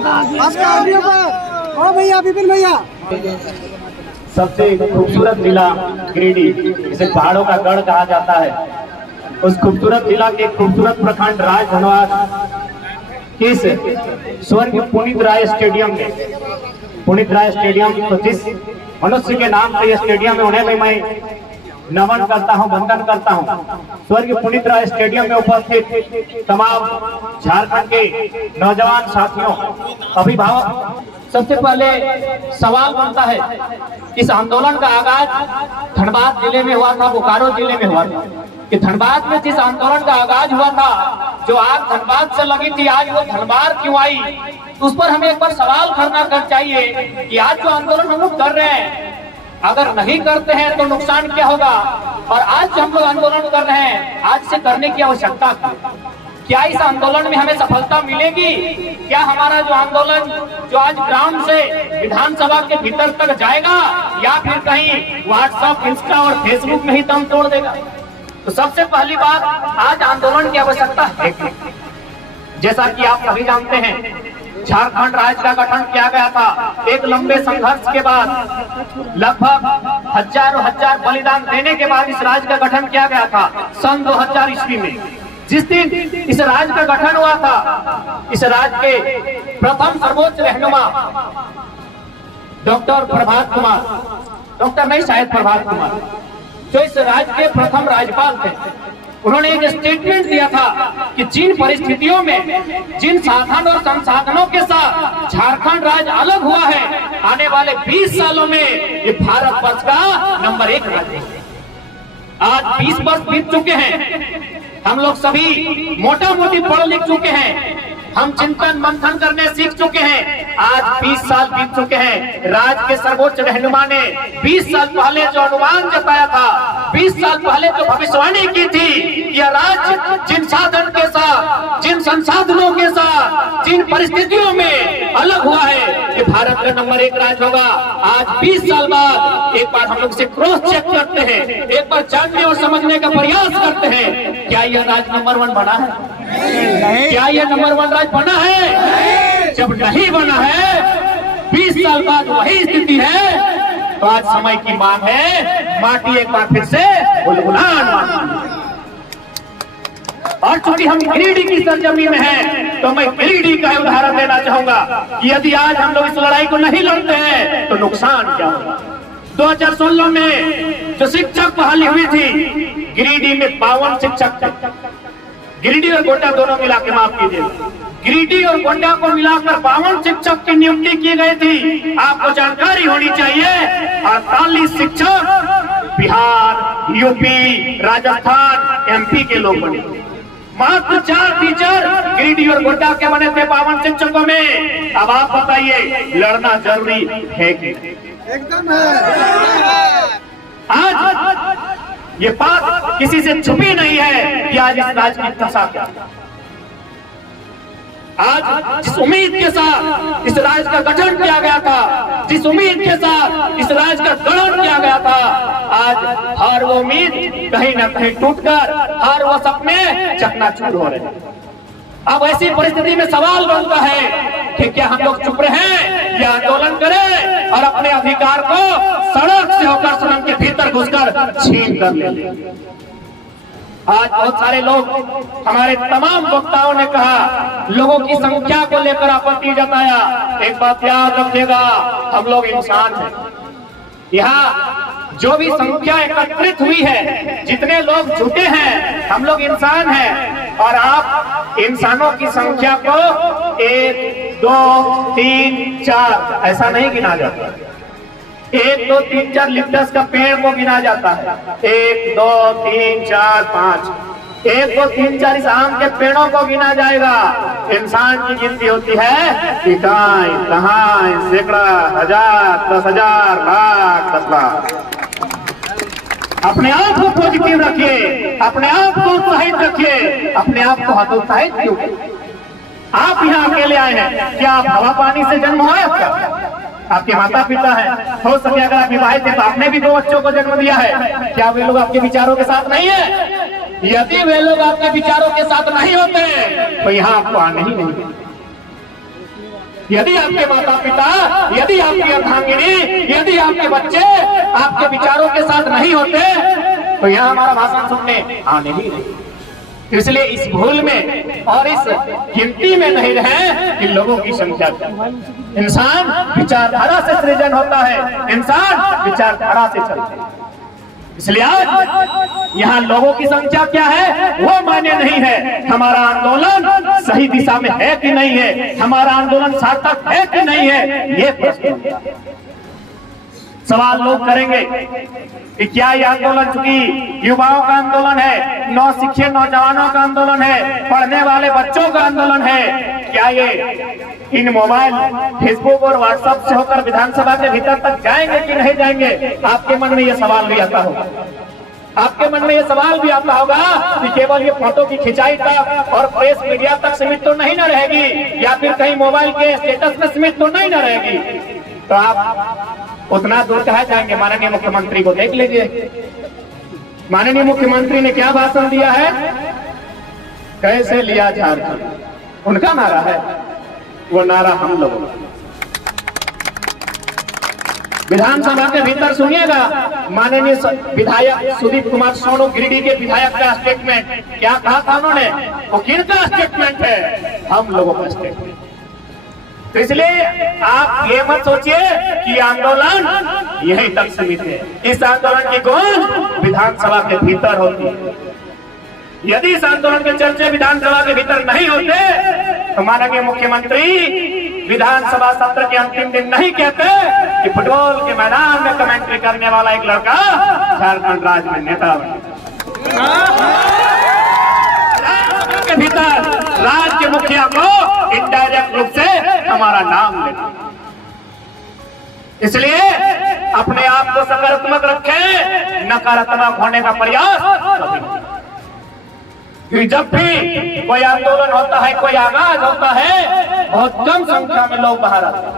हाँ भैया, विपिन भैया। सबसे खूबसूरत जिला गिरिडीह, इसे पहाड़ों का गढ़ कहा जाता है। उस खूबसूरत जिला के खूबसूरत प्रखंड राज धनवाद इस स्वर्गीय पुनीत राय स्टेडियम में, पुनीत राय स्टेडियम, तो जिस मनुष्य के नाम से यह स्टेडियम है उन्हें भी मैं नमन करता हूं, वंदन करता हूं। स्वर्गीय पुनीत राय स्टेडियम में उपस्थित तमाम झारखंड के नौजवान साथियों, अभिभावक, सबसे पहले सवाल बनता है, इस आंदोलन का आगाज धनबाद जिले में हुआ था, बोकारो जिले में हुआ था। कि धनबाद में जिस आंदोलन का आगाज हुआ था, जो आग धनबाद से लगी थी, आज वो धनबाद क्यों आई? उस पर हमें एक बार सवाल करना चाहिए कि आज जो आंदोलन हम लोग कर रहे हैं, अगर नहीं करते हैं तो नुकसान क्या होगा? और आज हम लोग आंदोलन कर रहे हैं, आज से करने की आवश्यकता क्या? इस आंदोलन में हमें सफलता मिलेगी? क्या हमारा जो आंदोलन जो आज ग्राउंड से विधानसभा के भीतर तक जाएगा, या फिर कहीं व्हाट्सएप, इंस्टा और फेसबुक में ही दम तोड़ देगा? तो सबसे पहली बात, आज आंदोलन की आवश्यकता है। जैसा कि आप सभी जानते हैं, झारखंड राज्य का गठन किया गया था। एक लंबे संघर्ष के बाद, लगभग हजारों बलिदान देने के बाद इस राज्य का गठन किया गया था सन 2000 ईस्वी में। जिस दिन इस राज्य का गठन हुआ था, इस राज्य के प्रथम सर्वोच्च रहनुमा डॉक्टर प्रभात कुमार, डॉक्टर नहीं शायद प्रभात कुमार, जो इस राज्य के प्रथम राज्यपाल थे, उन्होंने एक स्टेटमेंट दिया था कि जिन परिस्थितियों में, जिन साधन और संसाधनों के साथ झारखंड राज्य अलग हुआ है, आने वाले 20 सालों में ये भारत वर्ष का नंबर 1 राज्य है। आज 20 वर्ष बीत चुके हैं, हम लोग सभी मोटा मोटी पढ़ लिख चुके हैं, हम चिंतन मंथन करने सीख चुके हैं। आज 20 साल बीत चुके हैं। राज्य के सर्वोच्च रहनुमा ने 20 साल पहले जो अनुमान जताया था, 20 साल पहले जो भविष्यवाणी की थी, यह राज्य जिन साधन के साथ, जिन संसाधनों के साथ, जिन परिस्थितियों में अलग हुआ है, ये भारत का नंबर 1 राज्य होगा। आज 20 साल बाद एक बार हम लोग से क्रॉस चेक करते हैं, एक बार जानने और समझने का प्रयास करते हैं, क्या यह राज्य नंबर 1 बना है? क्या यह नंबर 1 राज्य बना है? जब नहीं बना है, 20 साल बाद वही स्थिति है, तो आज समय की मांग है, माटी एक बार फिर से गुलगुलान। और चूंकि हम गिरिडीह की सरजमी में हैं, तो मैं गिरिडीह का उदाहरण देना चाहूंगा कि यदि आज हम लोग इस लड़ाई को नहीं लड़ते हैं तो नुकसान क्या होगा। 2016 में जो शिक्षक बहाली हुई थी, गिरिडीह में 52 शिक्षक थे। गिरिडीह और गोंडा दोनों मिला के, माफ कीजिए, गिरिडीह और गोंडा को मिलाकर 52 शिक्षक की नियुक्ति की गई थी। आपको जानकारी होनी चाहिए, 48 शिक्षक बिहार, यूपी, राजस्थान, एमपी के लोग बने। मात्र 4 टीचर गिरिडीह और गोंडा के बने थे 52 शिक्षकों में। अब आप बताइए, लड़ना जरूरी है कि? एकदम है। आज ये बात किसी से छुपी नहीं है कि आज इस राज्य की दशा क्या। आज जिस उम्मीद के साथ इस राज्य का गठन किया गया था, जिस उम्मीद के साथ इस राज्य का गठन किया गया था, आज हर वो उम्मीद कहीं न कहीं टूटकर, हर वो सपने चकनाचूर हो रहे हैं। अब ऐसी परिस्थिति में सवाल बनता है कि क्या हम लोग चुप रहे या आंदोलन करें और अपने अधिकार को सड़क से होकर सुरंग के भीतर घुसकर छीन कर ले। आज बहुत सारे लोग, हमारे तमाम वक्ताओं ने कहा, लोगों की संख्या को लेकर आपत्ति जताया। एक बात याद रखिएगा, हम लोग इंसान हैं। यहाँ जो भी संख्या एकत्रित हुई है, जितने लोग जुटे हैं, हम लोग इंसान हैं। और आप इंसानों की संख्या को 1, 2, 3, 4 ऐसा नहीं गिना जाता। 1, 2, 3, 4 लिप्टस का पेड़ को गिना जाता है। 1, 2, 3, 4, 5, 1, 2, 3, 4 इस आम के पेड़ों को गिना जाएगा। इंसान की गिनती होती है इकाई, दहाई, सैकड़ा, हजार, 10,000, लाख, 10 लाख। अपने आप को पॉजिटिव रखिए, अपने आप को उत्साहित रखिए, अपने आप को हतोत्साहित क्यों? आप यहाँ अकेले आए हैं, क्या आप हवा पानी से जन्म हुआ है? आपके माता पिता हैं, हो सके अगर आप विवाहित हैं तो आपने भी 2 बच्चों को जन्म दिया है। क्या वे लोग आपके विचारों के साथ नहीं है? यदि वे लोग आपके विचारों के साथ नहीं होते तो यहाँ आपको आने ही नहीं। यदि आपके माता पिता, यदि आपकी अर्धांगिनी, यदि आपके बच्चे आपके विचारों के साथ नहीं होते तो यहाँ हमारा भाषण सुनने आने ही नहीं। इसलिए इस भूल में और इस गिनती में नहीं रहे कि लोगों की संख्या क्या। इंसान विचारधारा से सृजन होता है, इंसान विचारधारा से चलता है। इसलिए आज यहाँ लोगों की संख्या क्या है वो मान्य नहीं है। हमारा आंदोलन सही दिशा में है कि नहीं है, हमारा आंदोलन सार्थक है कि नहीं है, ये प्रश्न सवाल लोग करेंगे कि क्या ये आंदोलन, चूंकि युवाओं का आंदोलन है, नौसिखिए नौजवानों का आंदोलन है, पढ़ने वाले बच्चों का आंदोलन है, क्या ये इन मोबाइल, फेसबुक और व्हाट्सएप से होकर विधानसभा के भीतर तक जाएंगे कि नहीं जाएंगे? आपके मन में ये सवाल भी आता होगा, आपके मन में ये सवाल भी आता होगा कि केवल ये फोटो की खिंचाई तक और प्रेस मीडिया तक सीमित तो नहीं न रहेगी, या फिर कहीं मोबाइल के स्टेटस में सीमित तो नहीं न रहेगी। तो आप उतना दूर कहाँ जाएंगे? माननीय मुख्यमंत्री को देख लीजिए, माननीय मुख्यमंत्री ने क्या भाषण दिया है, कैसे लिया झारखंड, उनका नारा है, वो नारा हम लोगों का। विधानसभा के भीतर सुनिएगा, माननीय विधायक सुदीप कुमार सोनू गिरिडीह के विधायक का स्टेटमेंट क्या कहा था उन्होंने, वो किनका स्टेटमेंट है, हम लोगों का स्टेटमेंट। तो इसलिए आप ये मत सोचिए कि आंदोलन यहीं तक सीमित है। इस आंदोलन की गूंज विधानसभा के भीतर होती है। यदि इस आंदोलन के चर्चे विधानसभा के भीतर नहीं होते तो माननीय मुख्यमंत्री विधानसभा सत्र के अंतिम दिन नहीं कहते कि फुटबॉल के मैदान में कमेंट्री करने वाला एक लड़का झारखंड राज्य में नेता बने। के भीतर राज्य मुखिया को इनडायरेक्ट रूप से हमारा नाम लेना। इसलिए अपने आप को सकारात्मक रखें, नकारात्मक होने का प्रयास कभी नहीं। क्योंकि जब भी कोई आंदोलन होता है, कोई आगाज होता है, बहुत कम संख्या में लोग बाहर आते हैं।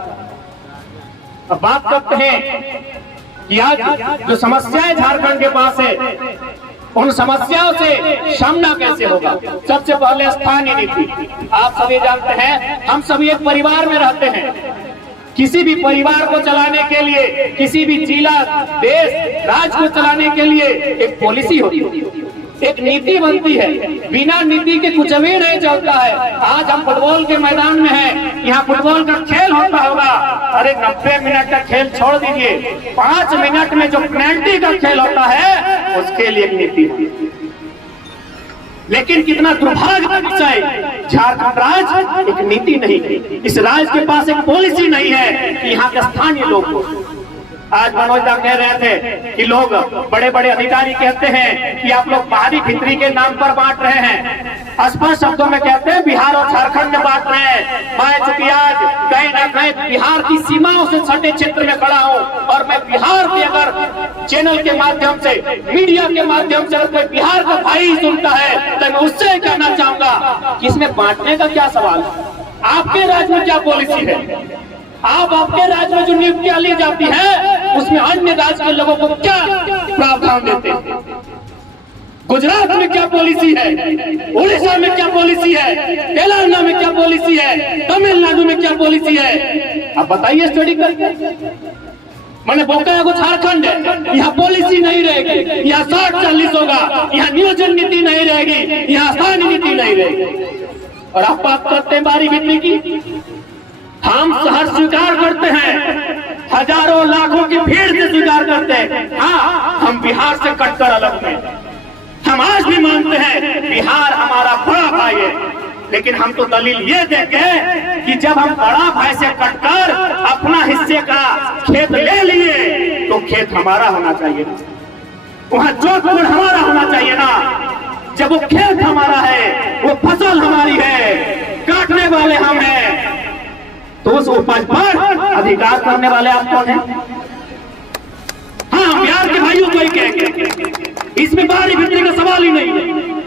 अब बात करते हैं कि आज जो समस्याएं झारखंड के पास है, उन समस्याओं से सामना कैसे होगा। सबसे पहले स्थानीय नीति। आप सभी जानते हैं, हम सभी एक परिवार में रहते हैं। किसी भी परिवार को चलाने के लिए, किसी भी जिला, देश, राज्य को चलाने के लिए एक पॉलिसी होती है, एक नीति बनती है। बिना नीति के कुछ भी नहीं चलता है। आज हम फुटबॉल के मैदान में हैं, यहाँ फुटबॉल का खेल होता होगा, अरे 90 मिनट का खेल छोड़ दीजिए, 5 मिनट में जो पेनल्टी का खेल होता है उसके लिए एक नीति होती है। लेकिन कितना दुर्भाग्य है, झारखंड राज्य एक नीति नहीं है। इस राज्य के पास एक पॉलिसी नहीं है कि यहाँ के स्थानीय लोग को। आज मनोज दा कह रहे थे कि लोग, बड़े बड़े अधिकारी कहते हैं कि आप लोग बाहरी भीतरी के नाम पर बांट रहे हैं। स्पष्ट शब्दों में कहते हैं बिहार और झारखंड में बांट रहे हैं। मैं चूंकि आज कहीं ना कहीं बिहार की सीमाओं से सटे क्षेत्र में खड़ा हूं, और मैं बिहार के अगर चैनल के माध्यम से, मीडिया के माध्यम से अगर कोई बिहार का भाई सुनता है तो मैं उससे कहना चाहूंगा कि इसमें बांटने का क्या सवाल है। आपके राज्य में क्या पॉलिसी है? आपके राज्य में जो नियुक्तियां ली जाती है उसमें अन्य राज्य के लोगों को क्या प्रावधान देते हैं? गुजरात में क्या पॉलिसी है, उड़ीसा में क्या पॉलिसी है, तेलंगाना में क्या पॉलिसी है, तमिलनाडु में क्या पॉलिसी है? आप बताइए स्टडी करके। मैंने बोकाया को झारखंड है, यहाँ पॉलिसी नहीं रहेगी, यहाँ 60-40 होगा, यहाँ नियोजन नीति नहीं रहेगी, यहाँ स्थानीय नीति नहीं रहेगी। और आप बात करते हैं बारी बिजली की, हम शहर स्वीकार करते हैं, हजारों लाखों की भीड़ से स्वीकार करते हैं। हाँ, हम बिहार से कटकर अलग हैं। हम आज भी मानते हैं बिहार हमारा बड़ा भाई है, लेकिन हम तो दलील ये देंगे कि जब हम बड़ा भाई से कटकर अपना हिस्से का खेत ले लिए तो खेत हमारा होना चाहिए, वहाँ जोतपुर हमारा होना चाहिए ना। जब वो खेत हमारा है, वो फसल हमारी है, काटने वाले हम हैं, तो उस उपज पर अधिकार करने वाले आप कौन हैं? हाँ, बिहार के भाइयों को ही कहेंगे, इसमें बाहरी भीतरी का सवाल ही नहीं है।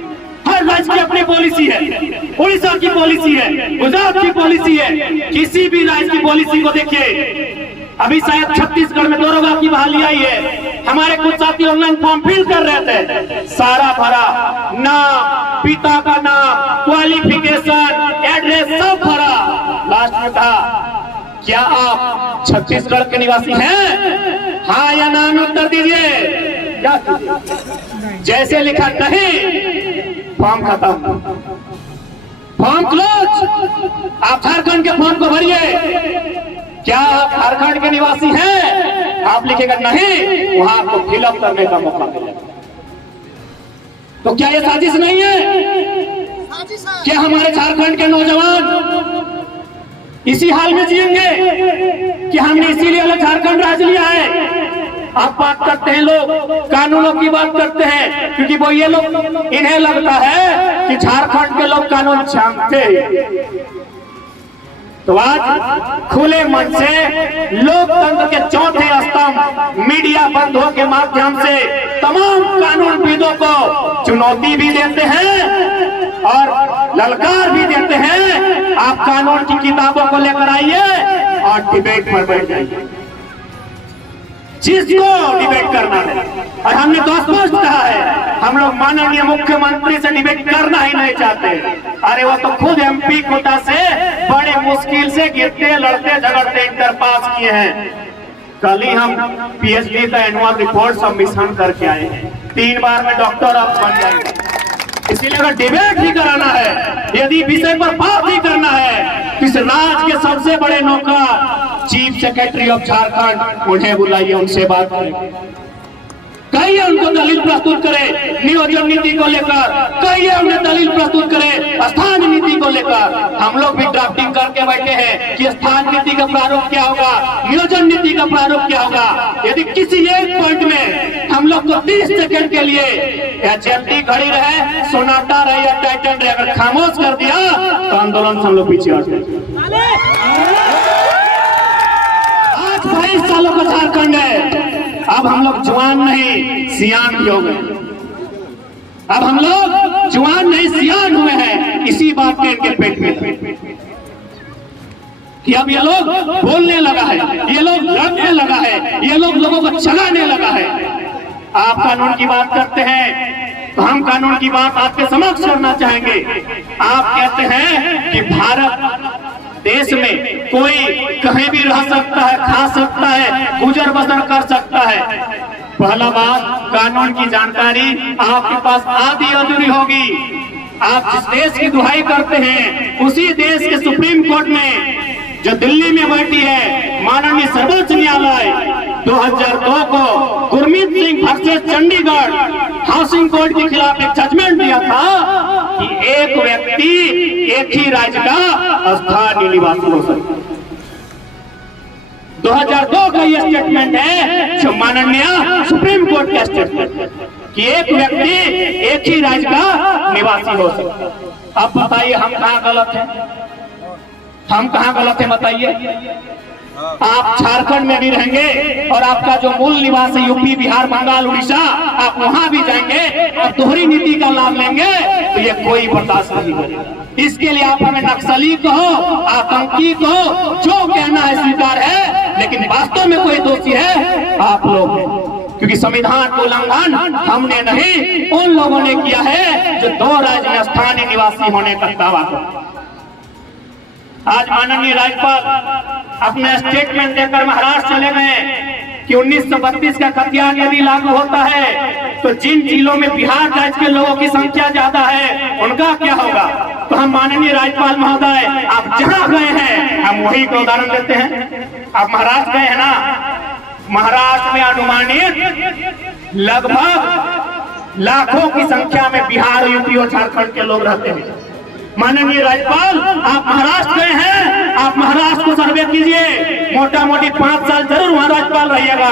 हर राज्य की अपनी पॉलिसी है, उड़ीसा की पॉलिसी है, गुजरात की पॉलिसी है, किसी भी राज्य की पॉलिसी को देखिए। अभी शायद छत्तीसगढ़ में दरोगा की बहाली आई है, हमारे कुछ साथी ऑनलाइन फॉर्म फिल कर रहे थे, सारा भरा, नाम, पिता का नाम, क्वालिफिकेशन, एड्रेस सब भरा, लास्ट में था छत्तीसगढ़ के निवासी हैं? हाँ या ना में उत्तर दीजिए। क्या जैसे लिखा नहीं, फॉर्म खत्म, फॉर्म क्लोज। आप झारखंड के फॉर्म को भरिए। क्या आप झारखंड के निवासी हैं? आप लिखेगा नहीं, वहां आपको फिलअप करने का मौका मिलेगा। तो क्या ये साजिश नहीं है? क्या हमारे झारखंड के नौजवान इसी हाल में जिएंगे कि हमने इसीलिए अलग झारखंड राज्य लिया है? आप बात करते हैं, लोग कानूनों की बात करते हैं, क्योंकि वो ये लोग, इन्हें लगता है कि झारखंड के लोग कानून जानते हैं। तो आज खुले मन से लोकतंत्र के चौथे स्तंभ मीडिया बंधुओं के माध्यम से तमाम कानूनविदों को चुनौती भी देते हैं और ललकार भी देते हैं। आप कानून की किताबों को लेकर आइए और डिबेट पर बैठ जाइए, जिसको डिबेट करना है। और हमने तो स्पष्ट कहा है, हम लोग माननीय मुख्यमंत्री से डिबेट करना ही नहीं चाहते। अरे वो तो खुद एमपी कोटा से बड़े मुश्किल से गिरते लड़ते झगड़ते इंटर पास किए हैं। कल ही हम पीएचडी का एनुअल रिपोर्ट सबमिशन करके आए हैं। 3 बार में डॉक्टर आप बन जाएंगे। इसीलिए अगर डिबेट ही कराना है, यदि विषय पर बात ही करना है, तो इस राज्य के सबसे बड़े नौकर चीफ सेक्रेटरी ऑफ झारखंड, उन्हें बुलाइए, उनसे बात करें। कहिए उनको दलील प्रस्तुत करें नियोजन नीति को लेकर, कहिए उन्हें दलील प्रस्तुत करें स्थानीय नीति को लेकर। हम लोग भी ड्राफ्टिंग करके बैठे हैं कि स्थानीय नीति का प्रारूप क्या होगा, नियोजन नीति का प्रारूप क्या होगा। यदि किसी एक पॉइंट में हम लोग को 30 सेकंड के लिए या चलती खड़ी रहे, सोनाटा रहे या टाइटन रहे, अगर खामोश कर दिया तो आंदोलन से हम लोग पीछे हट जाएंगे। आज 22 सालों का झारखंड है, अब हम लोग जवान नहीं सियान भी हो गए। अब हम लोग जवान नहीं सियान हुए हैं। इसी बात के इनके पेट में कि अब ये लोग बोलने लगा है, ये लोग लड़ने लगा है, ये लोग लोगों को चलाने लगा है। आप कानून की बात करते हैं तो हम कानून की बात आपके समक्ष करना चाहेंगे। आप कहते हैं कि भारत देश में कोई कहीं भी रह सकता है, खा सकता है, गुजर बसर कर सकता है। पहला बात, कानून की जानकारी आपके पास आधी अधूरी होगी। आप जिस देश की दुहाई करते हैं, उसी देश के सुप्रीम कोर्ट में जो दिल्ली में बैठी है माननीय सर्वोच्च न्यायालय, 2002 को Gurmeet Singh versus Chandigarh housing court के खिलाफ एक जजमेंट दिया था कि एक व्यक्ति एक ही राज्य का स्थानीय निवासी हो सकता है। 2002 का यह स्टेटमेंट है जो माननीय सुप्रीम कोर्ट का स्टेटमेंट कि एक व्यक्ति एक ही राज्य का निवासी हो सकता है। अब बताइए हम कहाँ गलत हैं? हम कहाँ गलत हैं बताइए? आप झारखंड में भी रहेंगे और आपका जो मूल निवास है यूपी, बिहार, बंगाल, उड़ीसा, आप वहां भी जाएंगे और दोहरी नीति का लाभ लेंगे तो ये कोई बर्दाश्त नहीं करेगा। इसके लिए आप हमें नक्सली कहो, आतंकी कहो, जो कहना है स्वीकार है, लेकिन वास्तव में कोई दोषी है आप लोग हैं। क्योंकि संविधान का उल्लंघन हमने नहीं, उन लोगों ने किया है जो 2 राज्य में स्थानीय निवासी होने का दावा करते। आज माननीय राज्यपाल अपने स्टेटमेंट देकर महाराष्ट्र चले गए कि 1932 का खतियान यदि लागू होता है तो जिन जिलों में बिहार राज्य के लोगों की संख्या ज्यादा है उनका क्या होगा। तो हम माननीय राज्यपाल महोदय, आप जहां गए हैं हम वही का उदाहरण देते हैं। आप महाराष्ट्र गए हैं ना, महाराष्ट्र में अनुमानित लगभग लाखों की संख्या में बिहार, यूपी और झारखंड के लोग रहते हैं। माननीय राज्यपाल, आप महाराष्ट्र गए हैं, आप महाराष्ट्र को सर्वे कीजिए। मोटा मोटी 5 साल जरूर वहां राज्यपाल रहिएगा।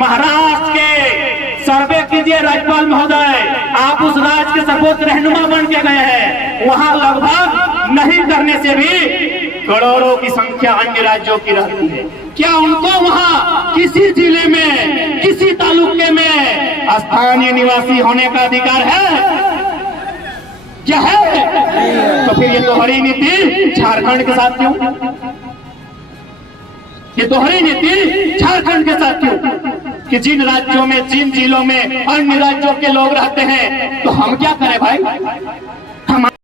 महाराष्ट्र के सर्वे कीजिए राज्यपाल महोदय। आप उस राज्य के सर्वोच्च रहनुमा बन के गए हैं, वहां लगभग नहीं करने से भी करोड़ों की संख्या अन्य राज्यों की रहती है। क्या उनको वहां किसी जिले में, किसी तालुके में स्थानीय निवासी होने का अधिकार है? क्या है? तो फिर ये दोहरी नीति झारखंड के साथ क्यों? ये दोहरी नीति झारखंड के साथ क्यों? कि जिन राज्यों में, जिन जिलों में अन्य राज्यों के लोग रहते हैं, तो हम क्या करें भाई? हम